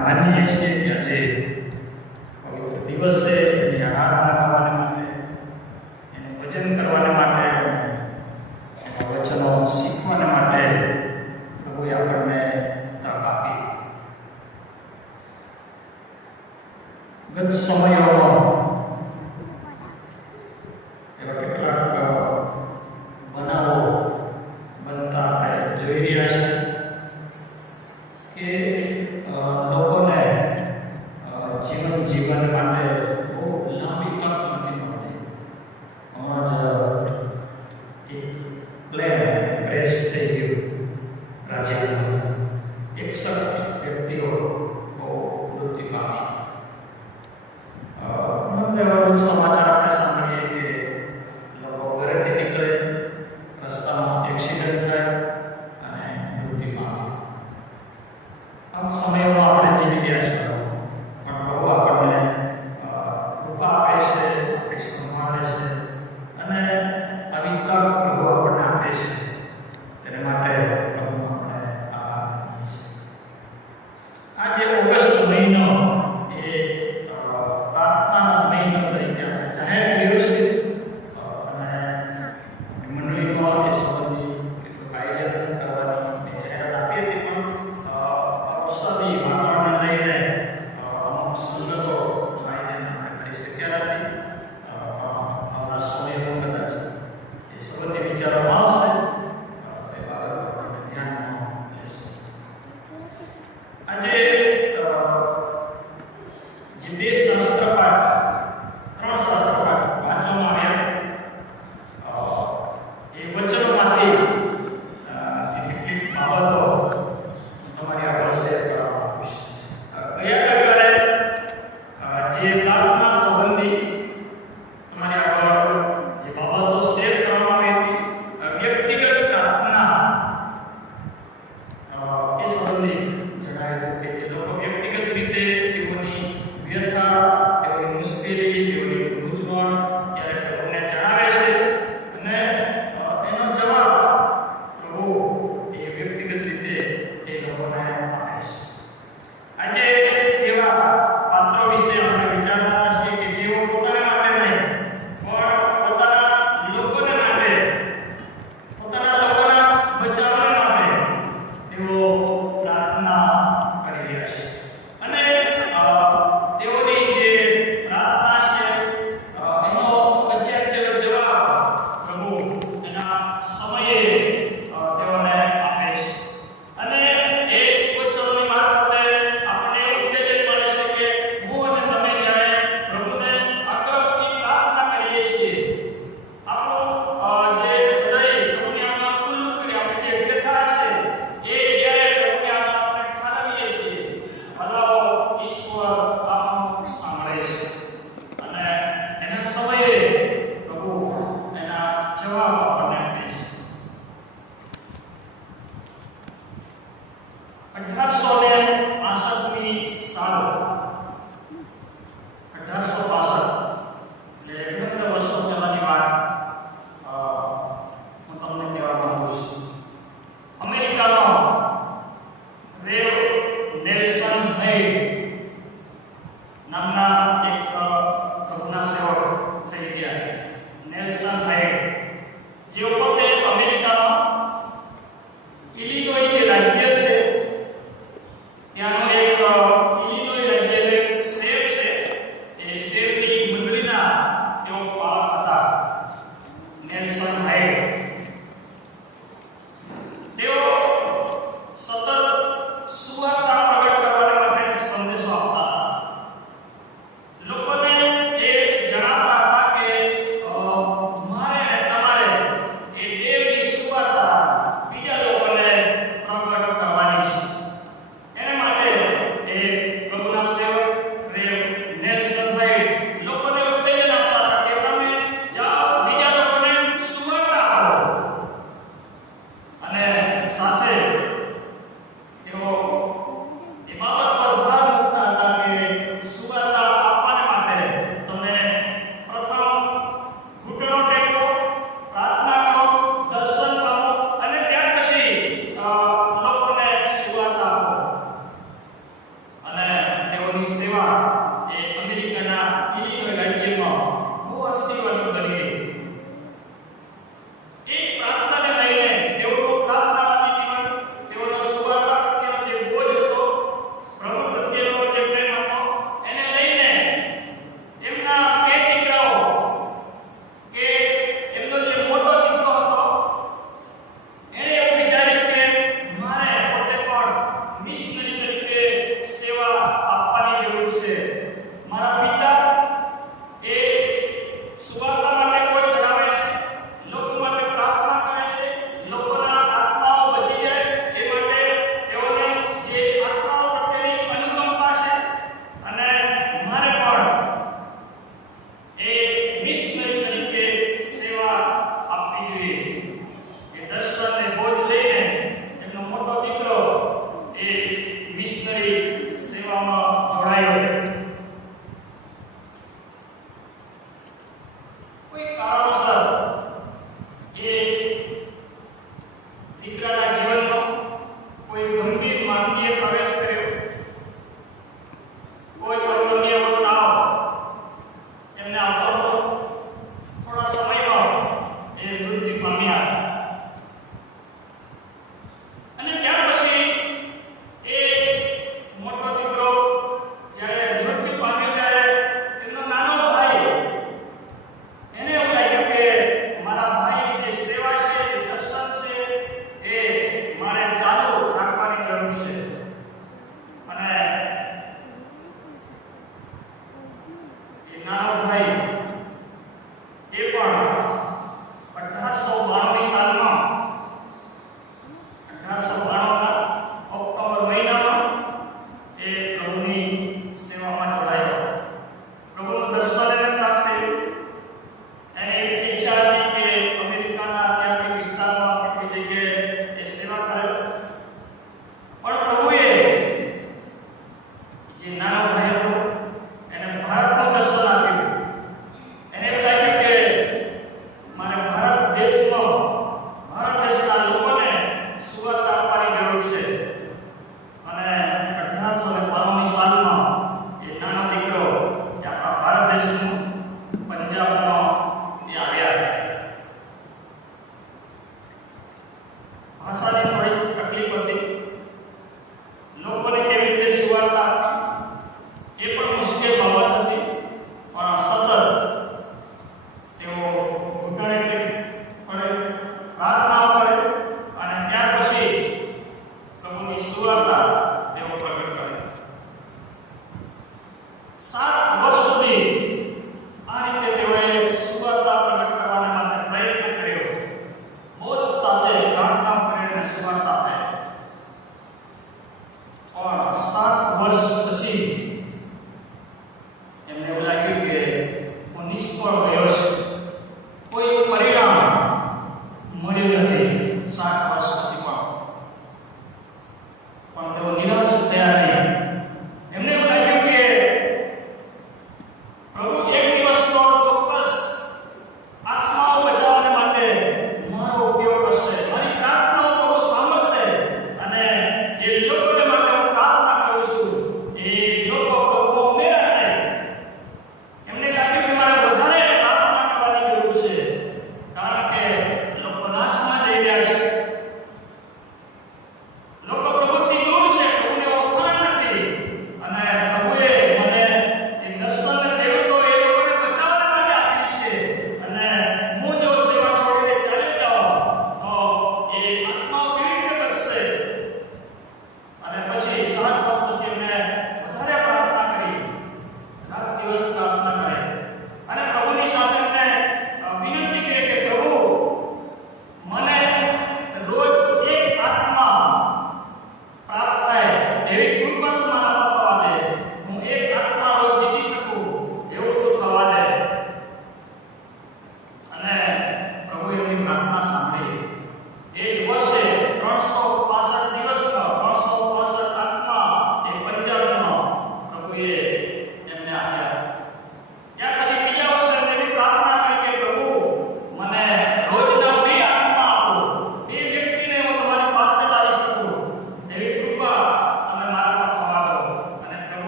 માનીએ છીએ કે આજે પવિત્ર દિવસ છે એની આરાધના matters.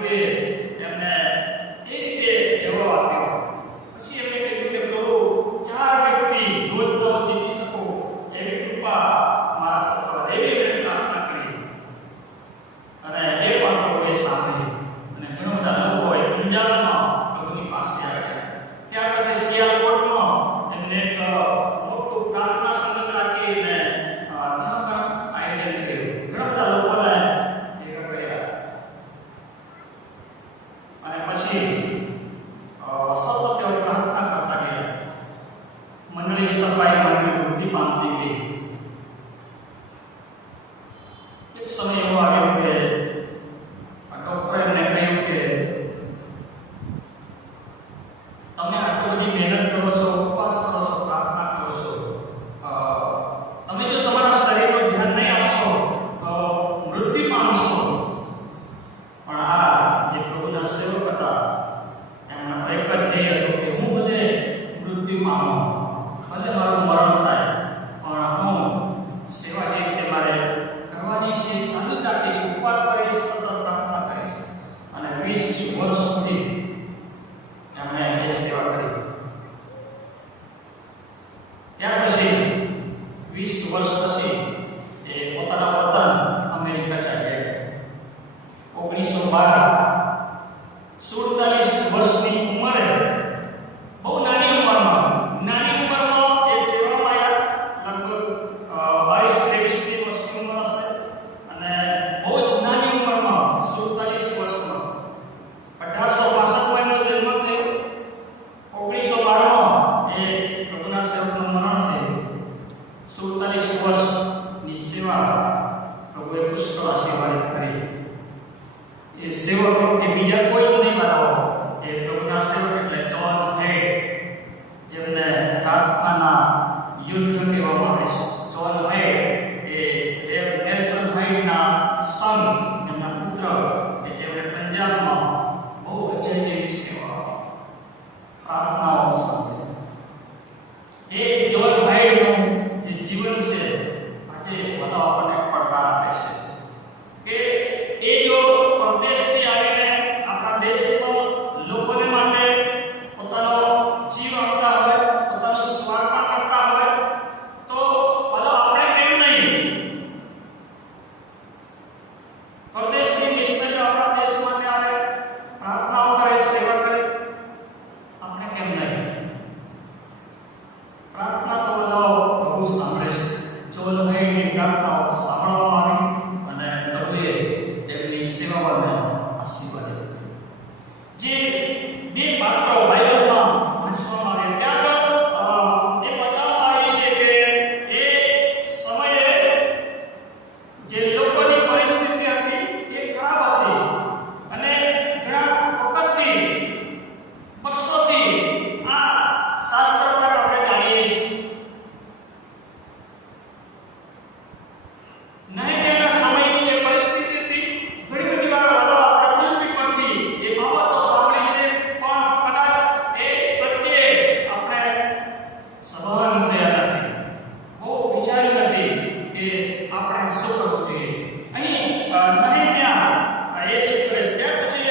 Nguyễn Em nè solo en सूत्र होते हैं। अहीं नहीं प्यार। ये सूत्र से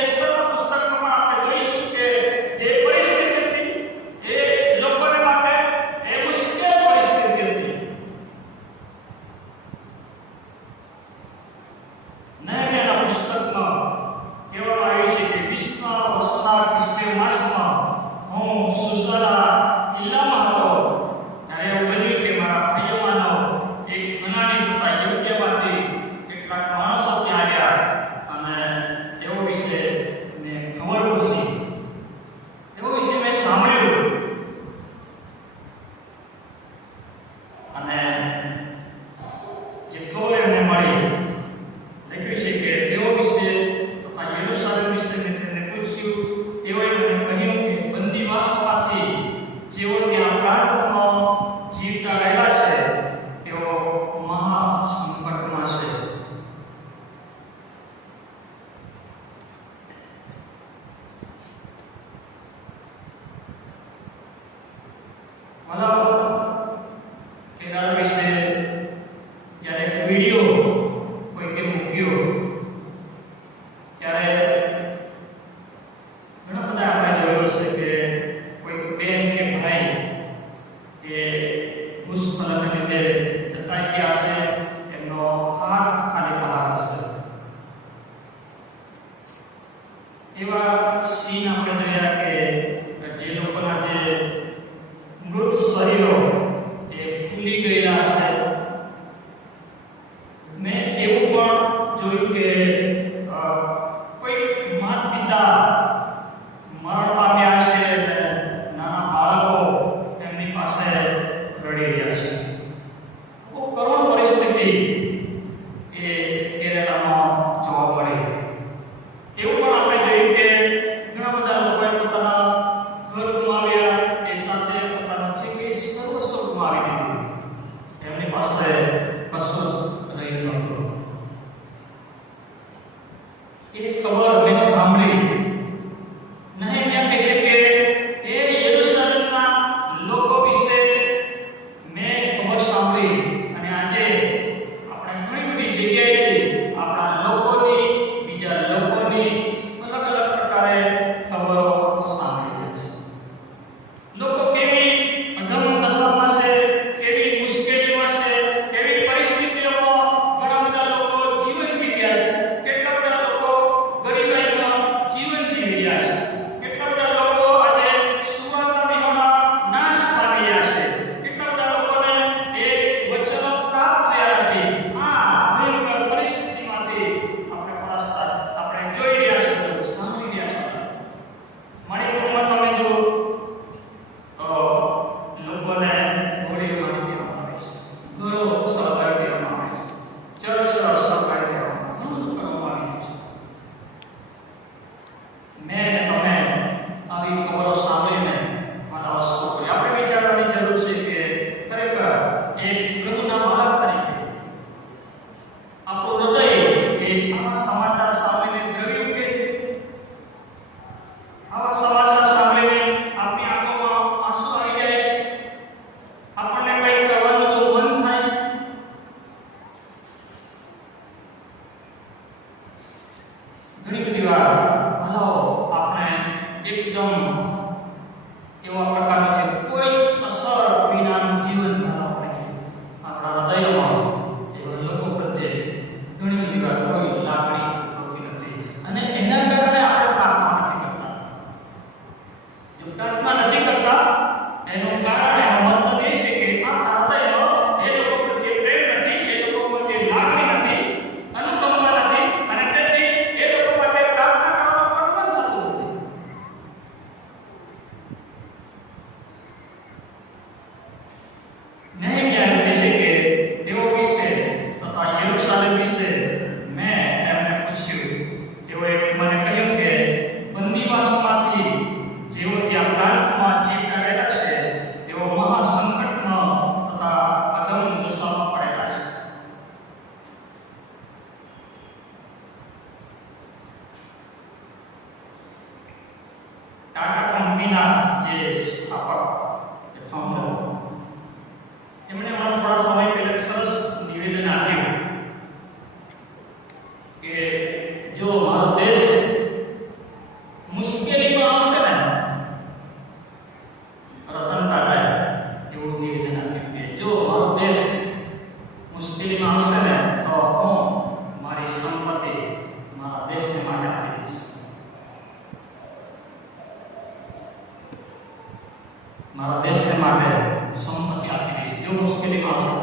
મુશ્કેલીમાં તો.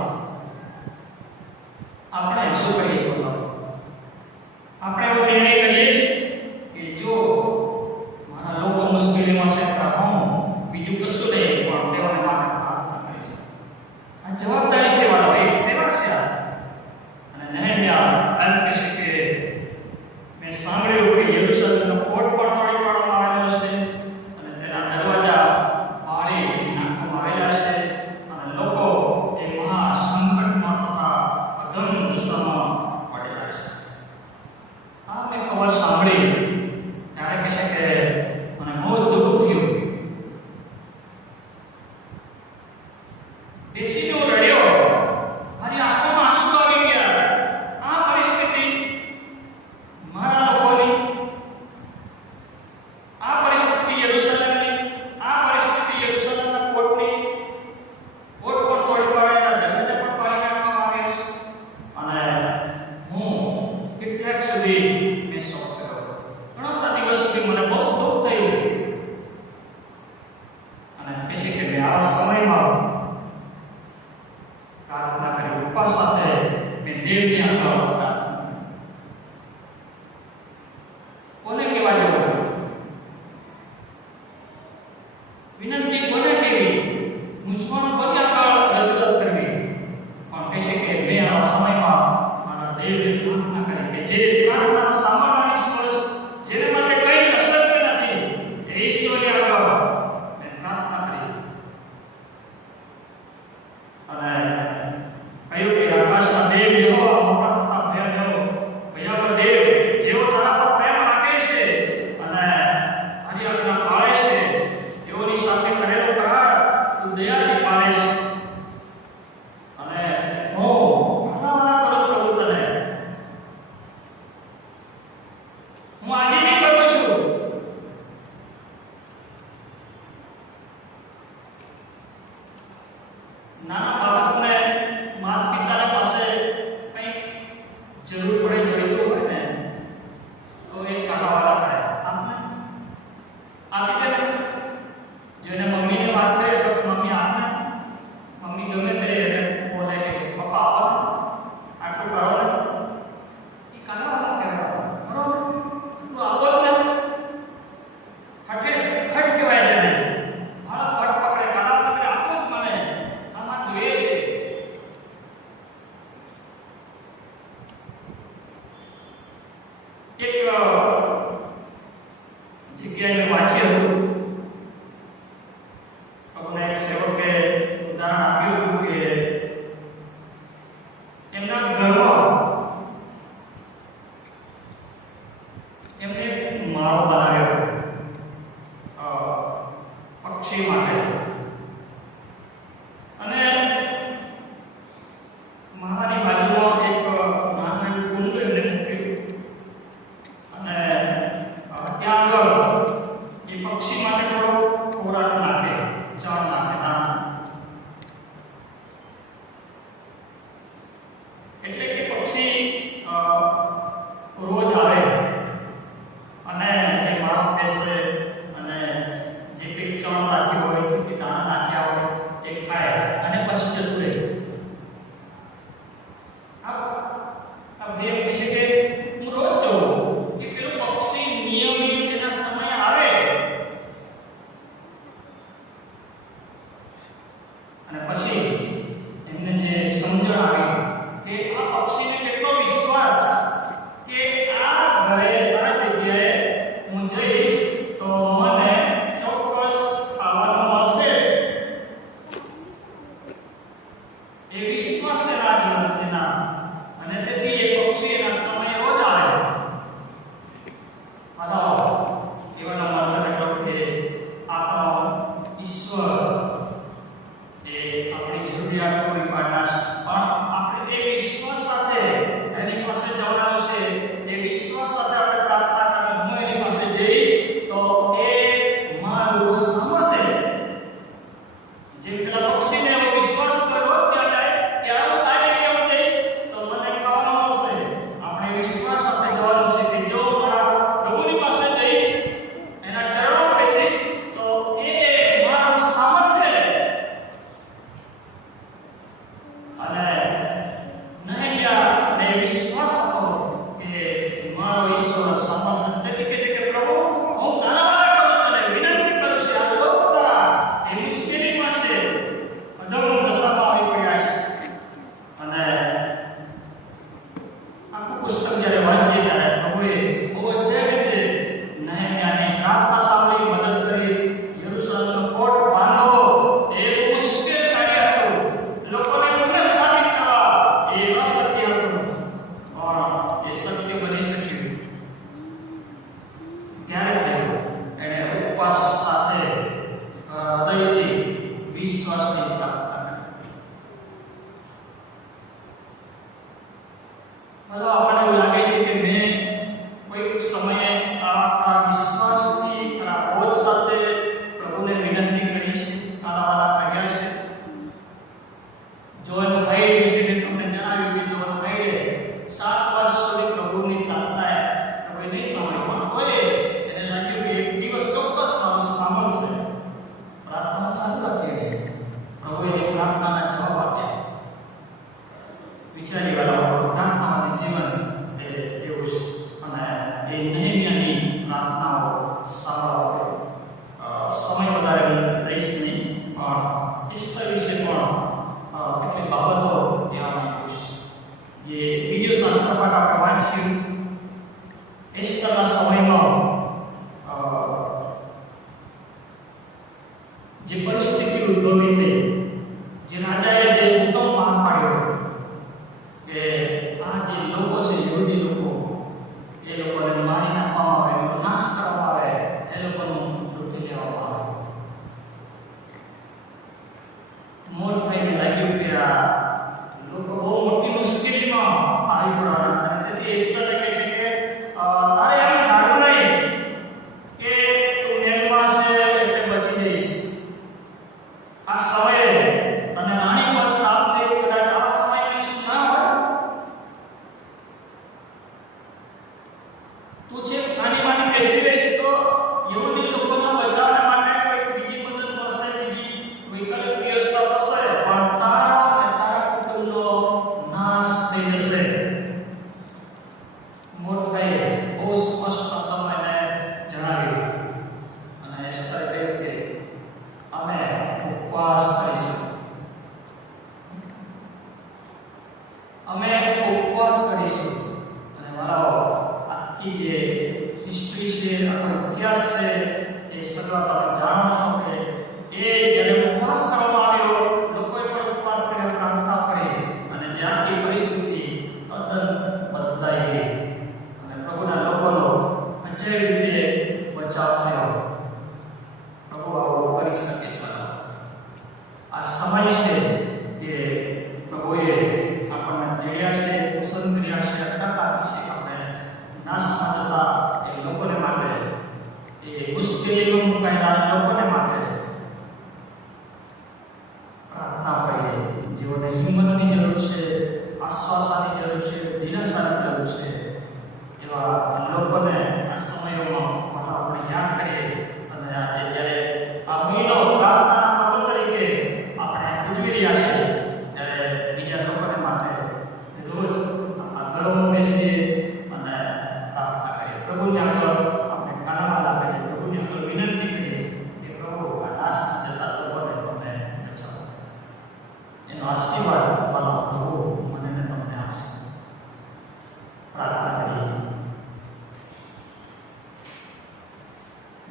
આપણે શું કરીએ છીએ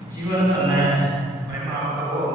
જીવન તમને પ્રેમા આપો